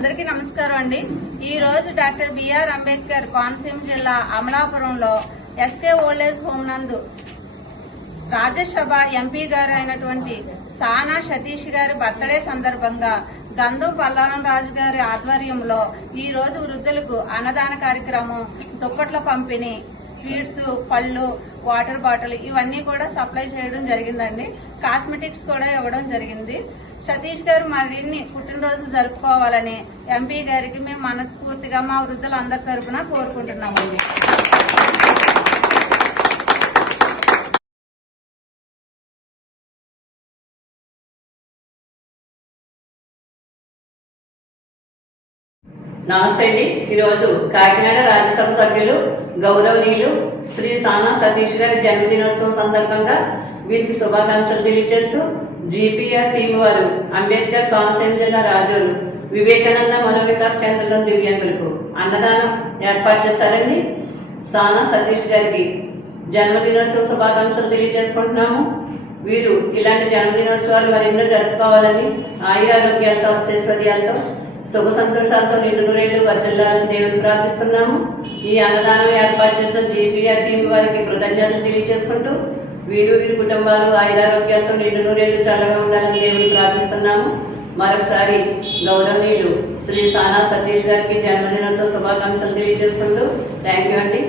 అందరికీ నమస్కారం అండి. ఈ రోజు డాక్టర్ బిఆర్ అంబేద్కర్ కోనసీమ జిల్లా అమలాపురంలో ఎస్కే ఓల్డేజ్ హోమ్ నందు రాజ్యసభ ఎంపీ గారు అయినటువంటి సానా సతీష్ గారి బర్త్డే సందర్భంగా గంధం పల్లాలం రాజు గారి ఆధ్వర్యంలో ఈ రోజు వృద్ధులకు అన్నదాన కార్యక్రమం, దుప్పట్ల పంపిణీ, స్వీట్స్, పళ్ళు, వాటర్ బాటిల్ ఇవన్నీ కూడా సప్లై చేయడం జరిగిందండి. కాస్మెటిక్స్ కూడా ఇవ్వడం జరిగింది. సతీష్ గారు మరిన్ని పుట్టినరోజులు జరుపుకోవాలని ఎంపీ గారికి మేము మనస్ఫూర్తిగా మా వృద్ధులందరి తరఫున కోరుకుంటున్నామండి. నమస్తే అండి. ఈరోజు కాకినాడ రాజ్యసభ సభ్యులు గౌరవనీయులు శ్రీ సానా సతీష్ గారి జన్మదినోత్సవం సందర్భంగా వీరికి శుభాకాంక్షలు తెలియజేస్తూ జీపీఆర్ టీం వారు అంబేద్కర్ కోనసీమ జిల్లా రాజోలు వివేకానంద మనోవికాస్ కేంద్రంలోని దివ్యాంగులకు అన్నదానం ఏర్పాటు చేశారండి. సానా సతీష్ గారికి జన్మదినోత్సవ శుభాకాంక్షలు తెలియజేసుకుంటున్నాము. వీరు ఇలాంటి జన్మదినోత్సవాలు మరెన్నో జరుపుకోవాలని ఆయురారోగ్యాలతో, అష్టైశ్వర్యాలతో, సుఖ సంతోషాలతో నిండు నూరేళ్లు వర్ధిల్లాలని దేవుని ప్రార్థిస్తున్నాము. ఈ అన్నదానం ఏర్పాటు చేసిన జీపీఆర్ టీం వారికి కృతజ్ఞతలు తెలియజేసుకుంటూ వీరు వీరి కుటుంబాలు ఆయురారోగ్యాలతో నిండు నూరేళ్లు చల్లగా ఉండాలని దేవుని ప్రార్థిస్తున్నాము. మరొకసారి గౌరవనీయులు శ్రీ సానా సతీష్ గారికి జన్మదినోత్సవ శుభాకాంక్షలు తెలియజేసుకుంటూ థ్యాంక్ యూ అండి.